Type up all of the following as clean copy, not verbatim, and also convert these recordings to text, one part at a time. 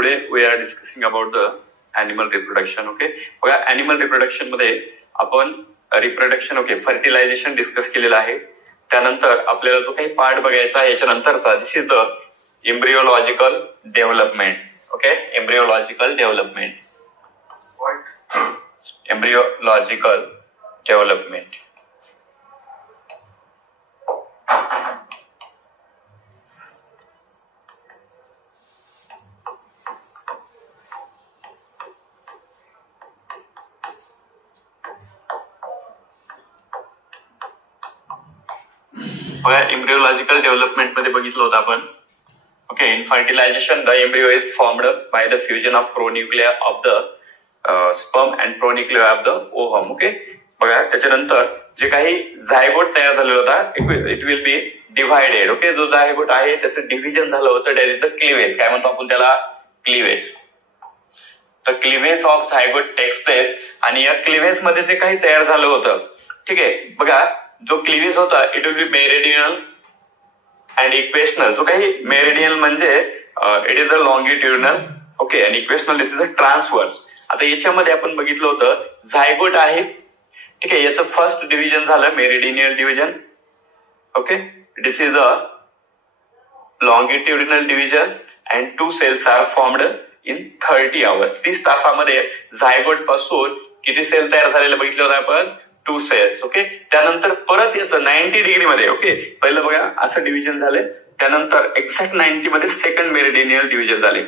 Today we are discussing about the animal reproduction. Okay, बघा animal reproduction मध्ये आपण reproduction fertilisation discuss केलेलं आहे. त्यानंतर आपल्याला जो काही पार्ट बघायचा आहे याच्यानंतरचा this is the embryological development. Okay, embryological development. Embryological development. बघा एम्ब्रिओलॉजिकल डेव्हलपमेंट मध्ये बघितलं होतं आपण. Okay, in fertilization the embryo is formed by the fusion of pronuclei of the sperm and pronuclei of the ovum. Okay, बघा त्याच्यानंतर जे काही zygote तयार झालेला होता it will be divided. Okay, जो झायगोट आहे त्याचं डिव्हिजन झालं होतं दॅट इज द क्लिवेज. काय म्हणतो आपण त्याला? Cleavage. The cleavage of zygote takes place. आणि या क्लिवेज मध्ये जे काही तयार झालं होतं, ठीक आहे, बघा जो क्लिवेज होता it will B meridional and equational. जो काही मेरिडियनल म्हणजे इट इज द लॉंगिट्युडनल. ओके, आणि equational this is the transverse. आता याच्यामध्ये आपण बघितलं होतं झायगोट आहे, ठीक आहे, याचं फर्स्ट डिव्हिजन झालं meridional division. Okay, this is the longitudinal division and 2 cells are formed in 30 hours. 30 तासामध्ये झायगोट पासून किती सेल तयार झालेले बघितले होते आपण? 2 cells. ओके, त्यानंतर परत याचं 90 डिग्री मध्ये, ओके, पहिलं बघा असं डिव्हिजन झाले, त्यानंतर एक्झॅक्ट 90 मध्ये सेकंड मेरिडियनल डिव्हिजन झाले.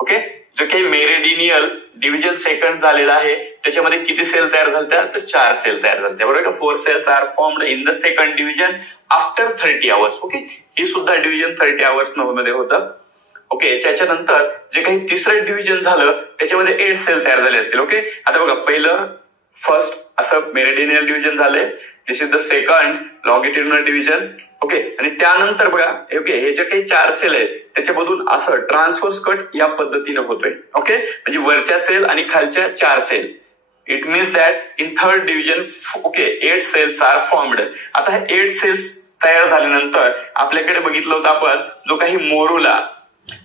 ओके, जो काही मेरिडियनल डिव्हिजन सेकंड झालेला आहे त्याच्यामध्ये किती सेल तयार झाल्या? तर 4 सेल तयार झाल्या, बरोबर का? 4 cells are formed in the second division after 30 hours. Okay, ही सुद्धा डिव्हिजन 30 hours मध्ये होतं. ओके, त्याच्यानंतर जे काही तिसरं डिव्हिजन झालं त्याच्यामध्ये 8 सेल तयार झाले असतील. ओके, आता बघा पहिलं फर्स्ट असं मेरिडियनल डिव्हिजन झाले, this is the second longitudinal division. Okay, आणि त्यानंतर बघा ओके हे जे काही 4 सेल आहेत त्याच्यामधून असं ट्रान्सफर्स कट या पद्धतीने होतोय. ओके, म्हणजे वरच्या सेल आणि खालच्या 4 cell. It means that in third division okay 8 cells are formed. आता हे 8 cells तयार झाल्यानंतर आपल्याकडे बघितलं होतं आपण जो काही मोरुला.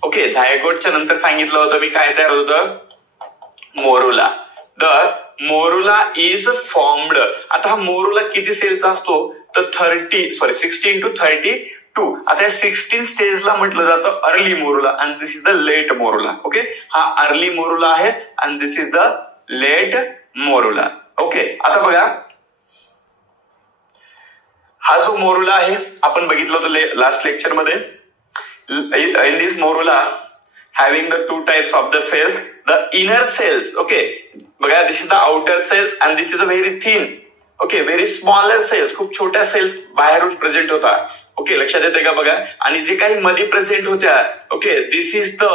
ओके, झायगोटच्या नंतर सांगितलं होतं मी काय तयार होतं? Morula. The morula is formed. आता हा मोरुला किती सेलचा असतो? तर 16 to 32. आता या 16 स्टेजला म्हटलं जातं early morula and this is the late morula. Okay, हा अर्ली मोरुला आहे and this is the late morula. Okay, आता बघा हा जो मोरुला आहे आपण बघितलं होतं लास्ट लेक्चर मध्ये. In this morula having the 2 types of the cells, the inner cells. Okay, बघा this is the outer cells and this is a very thin, okay, very smaller cells. खूप छोट्या cells बाहेरून present होता. Okay, लक्षात येते का? बघा, आणि जे काही मध्ये प्रेझेंट होत्या, okay, this is the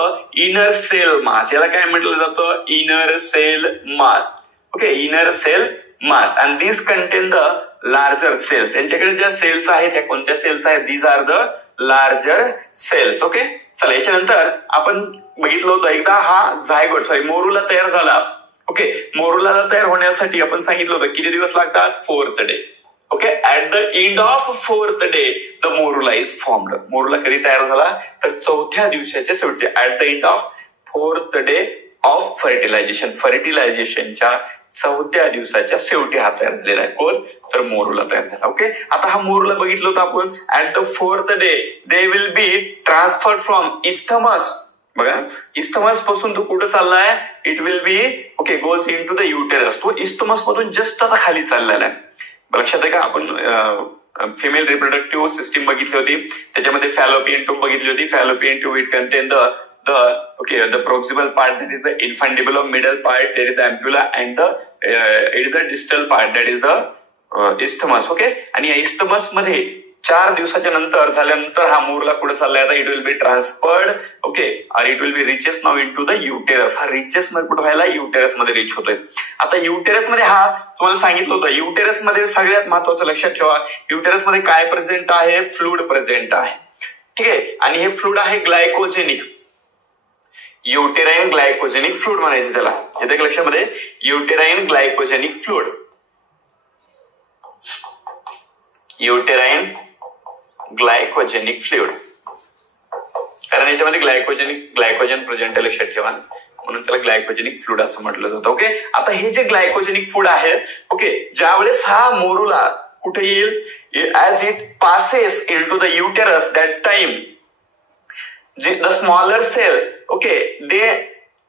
inner cell mass. याला काय म्हटलं जातं? Inner cell mass. Okay, inner cell mass and this contain the larger cells. यांच्याकडे ज्या सेल्स आहेत त्या कोणत्या सेल्स आहेत? These are the larger cells. Okay, चला याच्यानंतर आपण बघितलं होतं एकदा हा झायगोट मोरुला तयार झाला. ओके, मोरुला तयार होण्यासाठी आपण सांगितलं होतं किती दिवस लागतात? 4th day. Okay, at the end of 4th day the morula is formed. Morula कधी तयार झाला? तर 4थ्या दिवसाच्या शेवटी, at the end of 4th day of fertilization. फर्टिलायझेशनच्या 4थ्या दिवसाच्या शेवटी हा तयार झालेला आहे. कोण? तर मोरुला तयार झाला. ओके, आता हा मोरुला बघितलं होतं आपण. At the 4th day they will be transferred from isthmus. बघा, इस्थमस पासून तो कुठं चाललाय? It will be okay goes into the uterus. तो इस्थमस मधून जस्ट आता खाली चाललेला आहे. लक्षात आहे का? आपण फिमेल रिप्रोडक्टिव्ह सिस्टीम बघितली होती, त्याच्यामध्ये फॅलोपियन ट्यूब बघितली होती. Fallopian tube it content the proximal part, that is the infundibulum. Middle part there is the ampulla and it is the distal part, that is the isthmus. Okay, आणि या isthmus मध्ये 4 दिवसाच्या नंतर झाल्यानंतर हा morula पुढे चाललाय. आता it will be transferred. Okay, और it will be reaches now into the uterus. हा रिचेस मध्ये कुठे व्हायला? युटेरस मध्ये रिच होतोय. आता युटेरस मध्ये हा तुम्हाला सांगितलं होतं, युटेरस मध्ये सगळ्यात महत्वाचं लक्षात ठेवा, युटेरस मध्ये काय प्रेझेंट आहे? फ्लूइड प्रेझेंट आहे. ठीक आहे, आणि हे फ्लूइड आहे ग्लायकोजेनिक. युटेराइन ग्लायकोजेनिक फ्लूइड म्हणायचं त्याला. येते का लक्षामध्ये? Uterine glycogenic fluid. Uterine glycogenic fluid. कारण आणि याच्यामध्ये ग्लायकोजन प्रेझेंट आहे, लक्षात ठेवा, म्हणून त्याला ग्लायकोजेनिक फ्लूइड असं म्हटलं जातं. ओके, आता हे जे ग्लायकोजेनिक फूड आहे, ओके, ज्यावेळेस हा मोरुला कुठे येईल, as it passes into the uterus that time the smaller cell, okay, they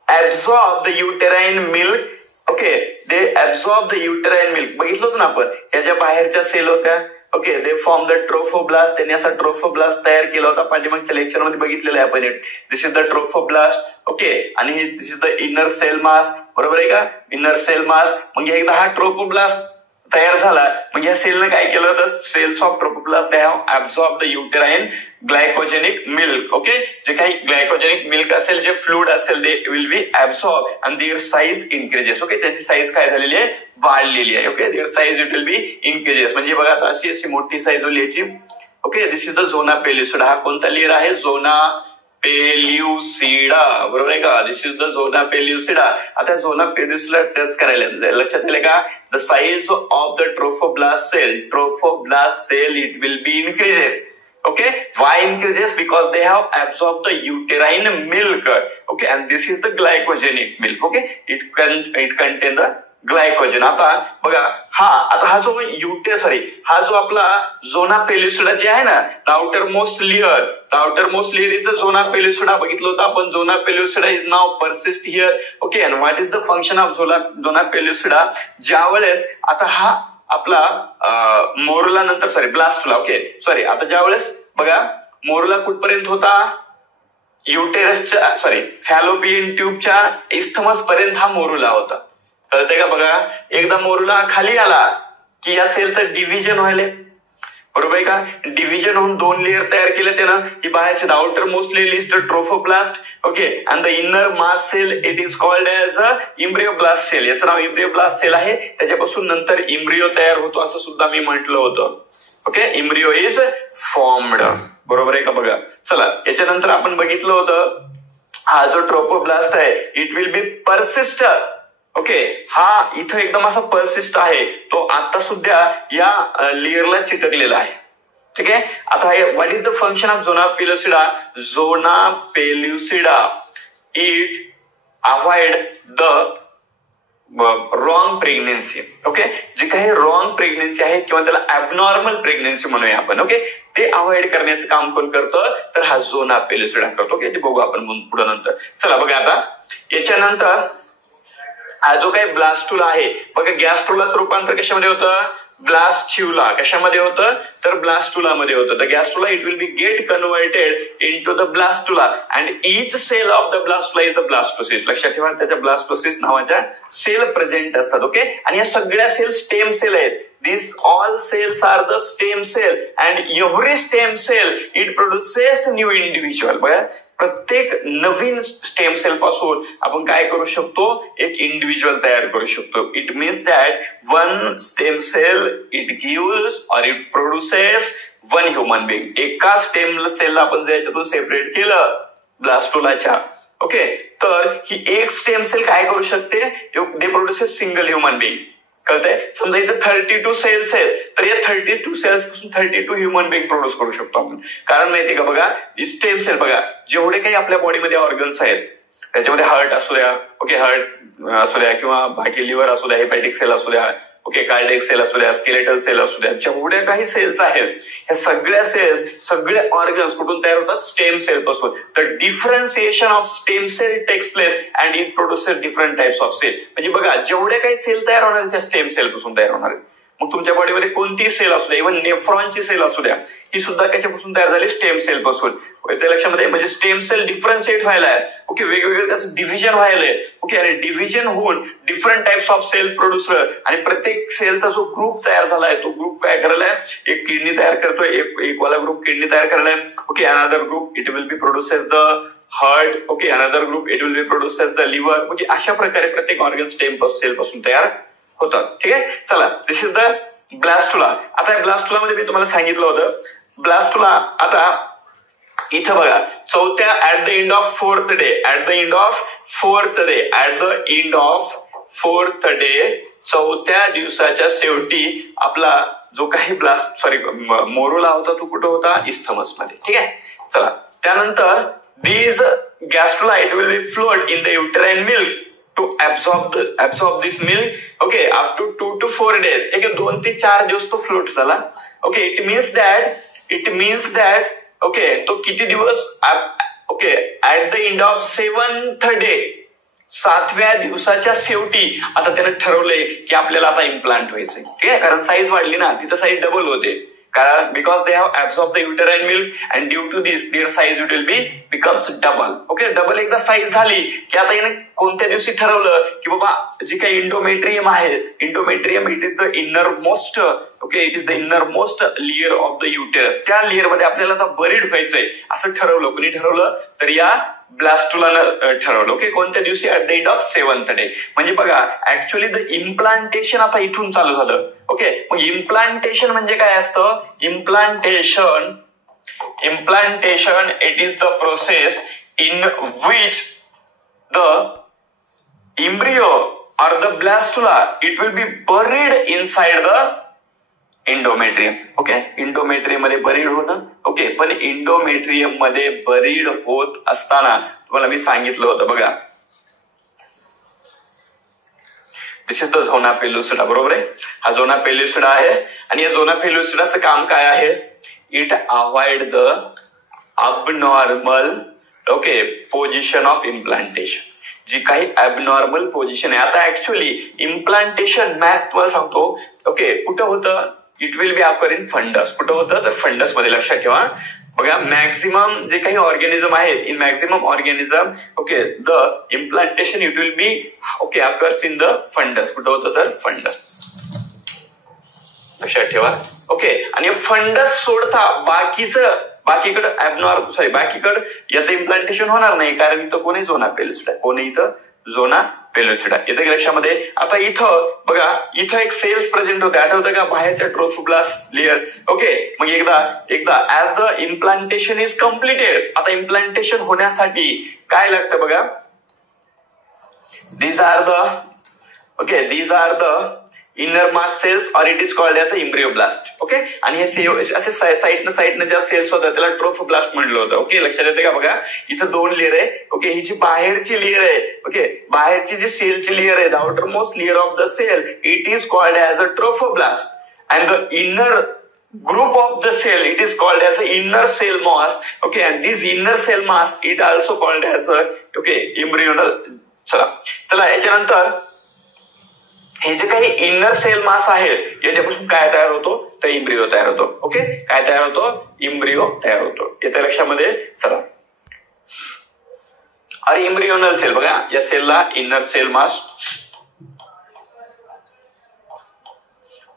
absorb the uterine milk, okay, they absorb the uterine milk. बघितलं होतं ना आपण, ह्याच्या बाहेरच्या सेल होत्या, okay, they form the trophoblast. त्यांनी असा ट्रोफोब्लास्ट तयार केला होता, पाठीमागच्या लेक्चर मध्ये बघितलेलं आहे आपण. This is the trophoblast, okay, आणि this is the inner cell mass, बरोबर आहे का, इनर सेल मास. मग एकदा हा ट्रोफोब्लास्ट तयार झाला, मग या सेलने काय केलं, the cells of trophoblast they have absorb the uterine glycogenic milk, okay, जे काही ग्लायकोजेनिक मिल्क असेल, जे फ्लूइड असेल, they will be absorb and their size increases. Okay, त्याची साईज काय झालेली आहे, वाढलेली आहे. Okay, their size it will be increases. म्हणजे बघा आता अशी मोठी साईज होईल याची. Okay, this is the zona pellucida. हा कोणता लेअर आहे, झोना पेल्युसिडा, बरोबर आहे का, दिस इज द झोना पेल्युसिडा. आता झोना पेल्युसिडा टच करायला लक्षात आले का, the size of the trophoblast cell it will be increases. Okay, why increases? Because they have absorbed the uterine milk. Okay, and this is the glycogenic milk. Okay, it contain the glycogen. आता बघा हा जो आपला झोना पेल्युसिडा जे आहे ना, the outer most layer is the zona pellucida. बघितलं होतं आपण, zona pellucida is now persist here. Okay, and what is the function of zona pellucida, ज्यावेळेस आता हा आपला मोरुला नंतर ब्लास्टुला. ओके, आता ज्यावेळेस बघा मोरुला कुठपर्यंत होता, युटेरसच्या फॅलोपियन ट्यूबच्या इस्थमस पर्यंत हा मोरुला होता. कळतंय का, बघा एकदा मोरुला खाली आला की या सेलचं डिव्हिजन व्हायले, बरोबर आहे का, डिव्हिजन होऊन 2 लेअर तयार केले त्यानं. ही बाहेरचे outer most layer is the trophoblast, okay, and the inner mass cell it is called as a embryoblast cell. याचं नाव इम्ब्रियोब्लास्ट सेल आहे. त्याच्यापासून नंतर इम्ब्रियो तयार होतो असं सुद्धा मी म्हटलं होतं. ओके, इम्ब्रियो इज फॉर्मड, बरोबर आहे का. बघा चला, याच्यानंतर आपण बघितलं होतं, हा जो ट्रोफोब्लास्ट आहे it will B persist. Okay, हा इथं एकदम असा परसिस्ट आहे, तो आता सुद्धा या लेअरला चिटकलेला आहे. ठीक आहे, आता what is the function of zona pellucida, zona pellucida it avoid the wrong pregnancy. Okay, जे काही रॉंग प्रेग्नेन्सी आहे किंवा त्याला ऍबनॉर्मल प्रेग्नेन्सी म्हणूया आपण, ओके, ते अवॉइड करण्याचं काम कोण करतं, तर हा झोना पेल्युसिडा करतो. ओके, ते बघू आपण पुढे नंतर. चला बघा, आता याच्यानंतर हा जो काही ब्लास्टुला आहे, बघा गॅस्ट्रोलाचं रूपांतर कशामध्ये होतं, ब्लास्ट्युला. कशामध्ये होतं, तर ब्लास्टुला मध्ये होतं. The gastrula it will be get converted into the blastula and each cell of the blastula is the blastocyst. लक्षात ठेवा, त्याच्या ब्लास्टोसिस्ट नावाच्या सेल प्रेझेंट असतात. ओके, आणि या सगळ्या सेल स्टेम सेल आहेत. These all cells are the stem cell and every stem cell it produces new individual. बघा, प्रत्येक नवीन स्टेम सेल पासून आपण काय करू शकतो, एक इंडिव्हिज्युअल तयार करू शकतो. It means that one stem cell it gives और it produces one human being. एका स्टेम सेलला आपण जर याच्यातून सेपरेट केलं ब्लास्टुलाच्या, ओके, तर ही एक स्टेम सेल काय करू शकते, दे प्रोड्युसेस सिंगल ह्युमन बीइंग. कळतंय, समजा इथं 32 सेल्स आहेत, तर या 32 सेल्स पासून 32 ह्युमन बीइंग प्रोड्यूस करू शकतो आपण. कारण माहितीये का, बघा स्टेम सेल, बघा जेवढे काही आपल्या बॉडीमध्ये ऑर्गन्स आहेत, त्याच्यामध्ये हार्ट असू द्या, ओके, हार्ट असू द्या किंवा बाकी लिव्हर असू द्या, हेपॅटिक सेल असू द्या, ओके, कार्डियक सेल असू द्या, स्केलेटल सेल असू द्या, जेवढ्या काही सेल्स आहेत, ह्या सगळ्या सेल्स, सगळे ऑर्गन्स कुठून तयार होतात, स्टेम सेल पासून. तर differentiation of stem cell takes place and it produces different types of cell. म्हणजे बघा, जेवढ्या काही सेल तयार होणार आहेत त्या स्टेम सेल पासून तयार होणार आहेत. मग तुमच्या बॉडीमध्ये कोणतीही सेल असू द्या, इव्हन नेफ्रॉनची सेल असू द्या, ही सुद्धा कशापासून तयार झाली, स्टेम सेल पासून. त्या लक्षामध्ये, म्हणजे स्टेम सेल डिफरन्शिएट व्हायला आहे, ओके, वेगवेगळे त्याचं डिव्हिजन व्हायलंय, ओके, आणि डिव्हिजन होऊन different types of cells produce, आणि प्रत्येक सेलचा जो ग्रुप तयार झालाय तो ग्रुप काय करायलाय, एक किडनी तयार करतोय, एक वाला ग्रुप किडनी तयार करायलाय, okay, another group it will be produces the heart, okay, another group it will be produces the liver. म्हणजे अशा प्रकारे प्रत्येक ऑर्गन स्टेम सेल पासून तयार होतात. ठीक आहे, चला, दिस इज द ब्लास्टुला. आता ब्लास्टुला मध्ये मी तुम्हाला सांगितलं होतं, ब्लास्टुला आता इथं बघा, at the end of fourth day, चौथ्या दिवसाच्या शेवटी आपला जो काही मोरुला होता तो कुठं होता, इस्थमस मध्ये. ठीक आहे, चला, त्यानंतर these gastrula, it will be flowed in the uterine milk to absorb this milk. Okay, after 2 to 4 days. एक 2 ते 4 दिवस तो फ्लोट झाला. Okay, it means that okay, तो किती दिवस okay, at the end of 7th day, 7व्या दिवसाच्या शेवटी आता त्याने ठरवलंय की आपल्याला आता इम्प्लांट व्हायचंय. ठीक आहे, कारण साईज वाढली ना, तिथं साईज डबल होते. कारण because they have absorbed the uterine milk and due to this their size it will be becomes double. Okay, double एकदा साईज झाली की आता याने कोणत्या दिवशी ठरवलं की बाबा जी काही इंडोमेट्रियम आहे, endometrium it is the inner most, okay, it is the inner most layer of the uterus. त्या लेअर मध्ये आपल्याला आता बरीड व्हायचंय असं ठरवलं. कोणी ठरवलं? तर या ब्लास्टुलानं ठरवलं. ओके, कोणत्या दिवशी? At the end of 7th day. म्हणजे बघा ऍक्च्युअली द इम्प्लांटेशन आता इथून चालू झालं. ओके, मग इम्प्लांटेशन म्हणजे काय असतं? Implantation it is the process in which the embryo or the blastula it will be buried inside the endometrium. Okay, endometrium मध्ये बरीड होणं. ओके, पण इंडोमेट्रियम मध्ये बरीड होत असताना तुम्हाला मी सांगितलं होतं बघा, दिस इज द झोना पेलुसिडा. बरोबर आहे, हा झोना पेलुसिडा आहे. आणि या झोना पेलुसिडाचं काम काय आहे? It avoid the abnormal okay position of implantation. जी काही ऍबनॉर्मल पोझिशन आहे. आता ऍक्च्युअली इम्प्लांटेशन मॅथ तुम्हाला सांगतो. ओके, कुठं होतं? It will be occur in fundus. कुठं होतं? तर फंडस मध्ये. लक्षात ठेवा बघा, मॅक्झिमम जे काही ऑर्गॅनिझम आहेत, in maximum organism okay the implantation it will be okay occurs in the fundus. कुठं होतं? तर फंडस. लक्षात ठेवा. ओके, आणि फंडस सोडता बाकीकडे याचं इम्प्लांटेशन होणार नाही, कारण इथं कोणी झोना पेलुसिडा, कोणी इथं झोना पेलुसिडा. येतं लक्षामध्ये. आता इथं बघा, इथं एक सेल्स प्रेझेंट होते, आठवतं का? बाहेरच्या ट्रोफोब्लास्ट लेअर. ओके, मग एकदा as the implantation is completed. आता इम्प्लांटेशन होण्यासाठी काय लागतं बघा, these are the inner mass cells or it is called as a embryoblast. Okay, आणि हे असे साईडनं ज्या सेल्स होतात त्याला ट्रोफोब्लास्ट म्हटलं होतं. ओके, लक्षात येते का? बघा इथं 2 लेअर आहे. ओके, ही जी बाहेरची लेअर आहे, ओके, बाहेरची जी सेलची लेअर आहे, the outer most layer of the cell it is called as a trophoblast. And the inner group of the cell it is called as a inner cell mass. Okay, and this inner cell mass it also called as a okay embryonal. चला याच्यानंतर हे जे काही inner cell मास आहे याच्यापासून काय तयार होतो? तर इम्ब्रिओ तयार होतो. ओके, काय तयार होतो? इम्ब्रिओ तयार होतो. येत्या लक्षामध्ये. चला, अरे इम्ब्रियोनल सेल बघा, या सेलला inner cell mass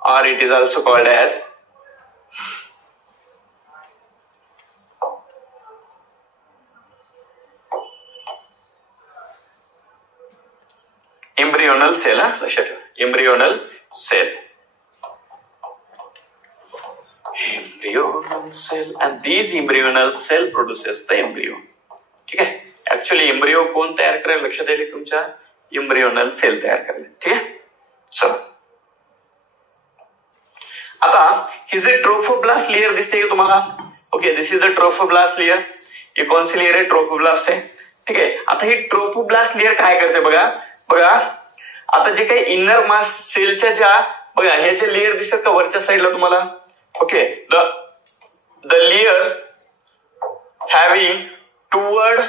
or it is also called as embryonal cell. लक्षात ठेवा, embryonal cell. And these embryonal cell produces the embryo. ठीक आहे, ऍक्च्युअली एम्ब्रिओ कोण तयार करेल? लक्षात येईल तुमच्या, एम्ब्रियोनल सेल तयार करेल. ठीक आहे, चला आता ही जे ट्रोफोब्लास्ट लेअर दिसते की तुम्हाला, okay, this is the trophoblast layer. हे कोणची लेअर आहे? ट्रोफोब्लास्ट आहे. ठीक आहे, आता ही ट्रोफोब्लास्ट लेअर काय करते बघा आता जे काही इनर मास सेलच्या ज्या बघा ह्याचे लेअर दिसतात का वरच्या साईडला तुम्हाला? Okay, the layer having toward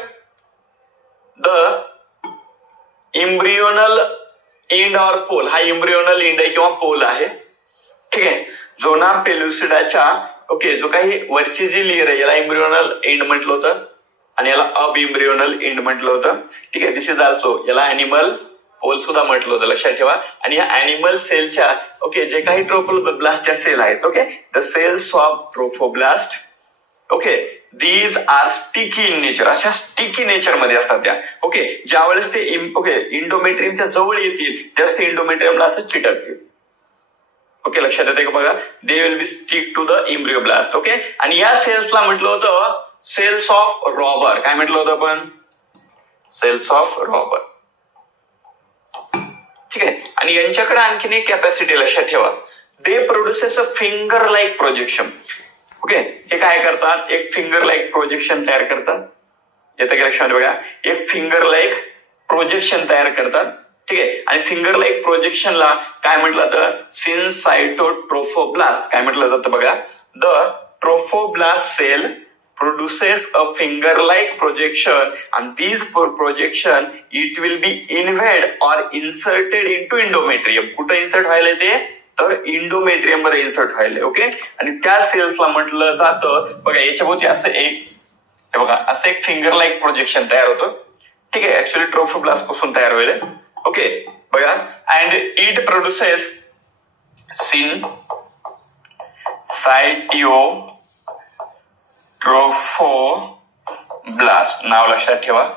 the embryonal end or pole. हा इम्ब्रियोनल एंड आहे किंवा पोल आहे. ठीक आहे, झोना पेलुसिडाच्या ओके जो काही वरची जी लेअर आहे याला इम्ब्रियोनल एंड म्हटलं होतं आणि याला अब इम्ब्रियोनल एंड म्हटलं होतं. ठीक आहे, दिस इज ऑल्सो याला अॅनिमल पोल सुद्धा म्हटलं होतं. लक्षात ठेवा. आणि या अॅनिमल सेलच्या ओके जे काही ट्रोफोब्लास्टच्या सेल आहेत, okay, the cells of trophoblast okay these are sticky in nature. अशा स्टिकी नेचर मध्ये असतात त्या. ओके, ज्यावेळेस ते ओके इंडोमेट्रियमच्या जवळ येतील त्यावेळेस ते इंडोमेट्रियमला असं चिटकतील. ओके, लक्षात येते का बघा, they will be stick to the embryoblast. Okay, आणि या सेल्सला म्हटलं होतं सेल्स ऑफ रॉबर. काय म्हटलं होतं आपण? Cells of Rauber. ठीक आहे, आणि यांच्याकडे आणखीन एक कॅपॅसिटी लक्षात ठेवा, they produces a finger like projection. Okay, हे काय करतात? एक फिंगर लाईक प्रोजेक्शन तयार करतात. येतं की लक्षात बघा, एक फिंगर लाईक प्रोजेक्शन तयार करतात. ठीक आहे, आणि फिंगर लाईक प्रोजेक्शनला काय म्हटलं तर सिनसायटोट्रोफोब्लास्ट काय म्हटलं जातं बघा. The trophoblast cell produces a finger-like projection and these projection it will be invade or inserted into endometrium. कुठं इन्सर्ट व्हायला ते तर इंडोमेट्रियम मध्ये इन्सर्ट व्हायला. ओके, आणि त्या सेल्सला म्हटलं जातं बघा याच्याभोवती असं एक बघा असं एक फिंगर लाईक प्रोजेक्शन तयार होतं. ठीक आहे, ऍक्च्युअली ट्रोफोब्लास्ट पासून तयार होईल. ओके बघा, and it produces syncytiotrophoblast. नाव लक्षात ठेवा,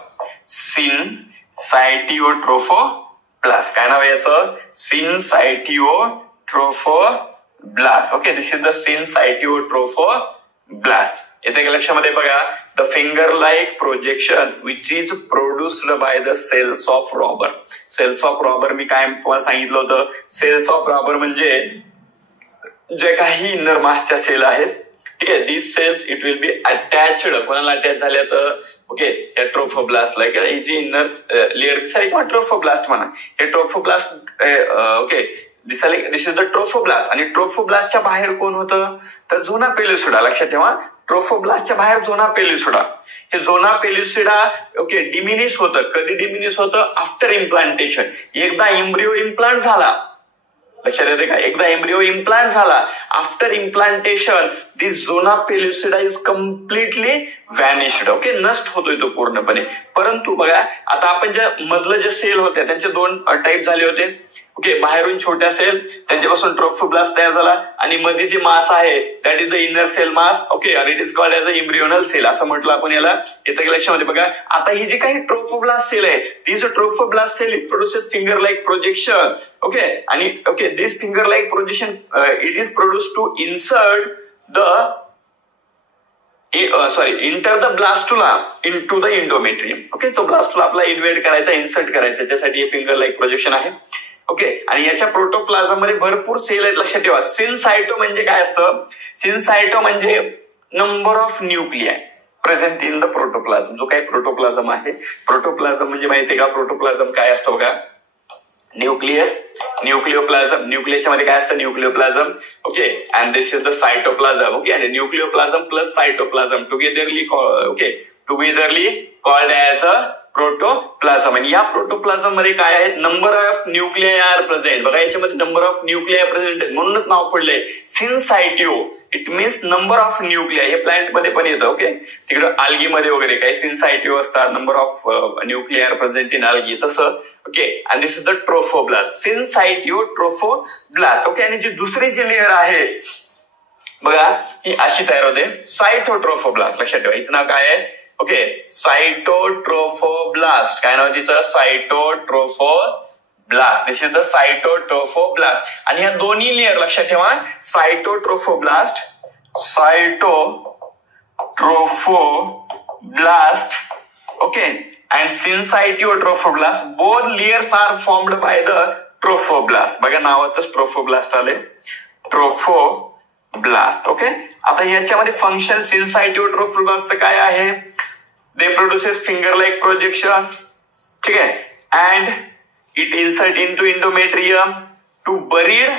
सिनसायटिओट्रोफोब्लास्ट. काय नाव आहे याचं, syncytiotrophoblast. Okay, this is the syncytiotrophoblast. येते का लक्षामध्ये बघा, the finger like projection which is produced by the cells of Rauber. Cells of Rauber मी काय तुम्हाला सांगितलं होतं, सेल्स ऑफ रॉबर म्हणजे जे काही इनर मासच्या सेल आहेत. ठीक आहे, this cells it will be attached. कोणाला अटॅच झाल्या तर ओके या ट्रोफोब्लास्टला किंवा ही जी इनर लेअर दिसायला किंवा ट्रोफोब्लास्ट म्हणा, हे ट्रोफोब्लास्ट ओके दिसायला दिस इज द ट्रोफोब्लास्ट. आणि ट्रोफोब्लास्टच्या बाहेर कोण होतं तर झोना पेलिसुडा. लक्षात ठेवा, ट्रोफोब्लास्टच्या बाहेर झोना पेलिसुडा. हे झोना पेलिसुडा ओके डिमिनिश होतं. कधी डिमिनिश होतं, आफ्टर इम्प्लांटेशन. एकदा एम्ब्रिओ इम्प्लांट झाला, लक्षात येते का, एकदा एम्ब्रिओ इम्प्लांट झाला, after implantation this zona pellucida is completely vanished. Okay, नष्ट होतोय तो पूर्णपणे. परंतु बघा आता आपण ज्या मधलं जे सेल होते त्यांचे दोन टाईप झाले होते. ओके, बाहेरून छोट्या सेल त्यांच्यापासून ट्रोफोब्लास्ट तयार झाला आणि मध्ये जी मास आहे that is the inner cell mass. Okay, आणि it is called as a embryonal cell असं म्हटलं आपण याला. येतं की लक्षामध्ये बघा, आता ही जी काही ट्रोफोब्लास्ट सेल आहे this trophoblast cell it produces finger like projection. Okay, आणि okay this finger like projection it is produce to insert the inter the blastula into the endometrium. Okay, तो ब्लास्टुला आपला इन्व्हेड करायचा, insert करायचा, त्यासाठी हे finger like projection आहे. Okay, आणि याच्या प्रोटोप्लाझम मध्ये भरपूर सेल आहेत. लक्षात ठेवा, सिनसायटो म्हणजे काय असतं, सिनसायटो म्हणजे number of nuclei present in the protoplasm. जो काही प्रोटोप्लाझम आहे, प्रोटोप्लाझम म्हणजे माहितीये का, प्रोटोप्लाझम काय असतो बघा, न्यूक्लियस, न्यूक्लिओप्लाझम. न्यूक्लियसच्या मध्ये काय असतं, nucleoplasm. Okay, and this is the cytoplasm. Okay, आणि nucleoplasm plus cytoplasm togetherly called as a protoplasm. आणि या प्रोटोप्लाझम मध्ये काय आहे, number of nuclei are present. बघा याच्यामध्ये नंबर ऑफ न्यूक्लियाय प्रेझेंट आहे म्हणूनच नाव पडलंय syncytio. It means number of nuclei. हे प्लांट मध्ये पण येतं. ओके, तिकडे आल्गी मध्ये वगैरे काही सिनसायटिओ असतात, number of nuclei present in algae तसं. Okay, and this is the trophoblast, syncytiotrophoblast. Okay, आणि जी दुसरी जी लेअर आहे बघा ही अशी तयार होते, सायटोट्रोफोब्लास्ट. लक्षात ठेवा, हिचं नाव काय आहे, ओके सायटोट्रोफोब्लास्ट. काय नाव तिचं, सायटोट्रोफोब्लास्ट. दिस इज द सायटोट्रोफोब्लास्ट. आणि या दोन्ही लेअर लक्षात ठेवा, cytotrophoblast, cytotrophoblast. Okay, and syncytiotrophoblast. Both layers are formed by the trophoblast. बघा नावातच ट्रोफोब्लास्ट आले, ट्रोफोब्लास्ट. ओके, आता याच्यामध्ये फंक्शन सिनसायटिओट्रोफोब्लास्टचं काय आहे, they produces finger like projection. ठीक आहे, and it insert into endometrium to buried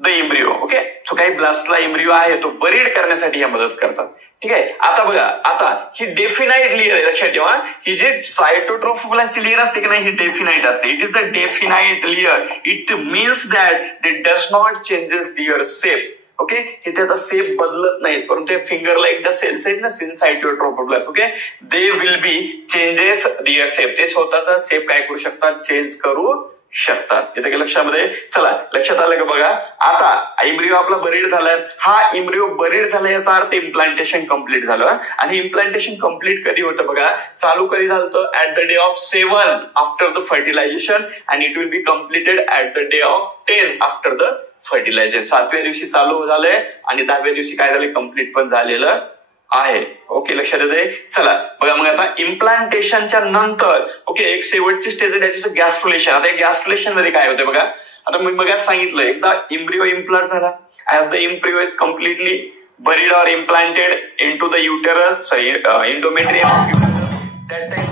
the embryo. Okay, जो काही ब्लास्टला एम्ब्रिओ आहे तो बरीड करण्यासाठी या मदत करतात. ठीक आहे, आता बघा आता ही डेफिनाइट लेअर आहे. लक्षात ठेवा, ही जी सायटोट्रोफोब्लास्टची लेअर असते की नाही ही डेफिनाइट असते. It is the definite layer. It means that they does not changes their shape. Okay, हे त्याचा शेप बदलत नाहीत, परंतु ते फिंगर लाईक ज्या सेल्स आहेत ना syncytiotrophoblast, okay they will be changes their shape. ते स्वतःचा शेप काय करू शकतात, चेंज करू शकतात. येतं की लक्षामध्ये, चला लक्षात आलं का बघा. आता एम्ब्रिओ आपला बरीड झालाय, हा एम्ब्रिओ बरीड झाला याचा अर्थ इम्प्लांटेशन कम्प्लीट झालं. आणि इम्प्लांटेशन कम्प्लीट कधी होतं बघा, चालू कधी झालं, at the day of 7 after the fertilization and it will be completed at the day of 10 after the fertilization. 7व्या दिवशी चालू झालंय आणि 10व्या दिवशी काय झालं, कम्प्लीट पण झालेलं आहे. ओके, लक्षात येते. चला बघा मग आता इम्प्लांटेशनच्या नंतर ओके एक शेवटची स्टेज आहे त्याची गॅस्ट्रुलेशन. आता गॅस्ट्रुलेशन मध्ये काय होते बघा, आता मी बघा सांगितलं एकदा एम्ब्रिओ इम्प्लांट झाला, as the embryo is completely buried or implanted into the uterus, endometrium of uterus. that time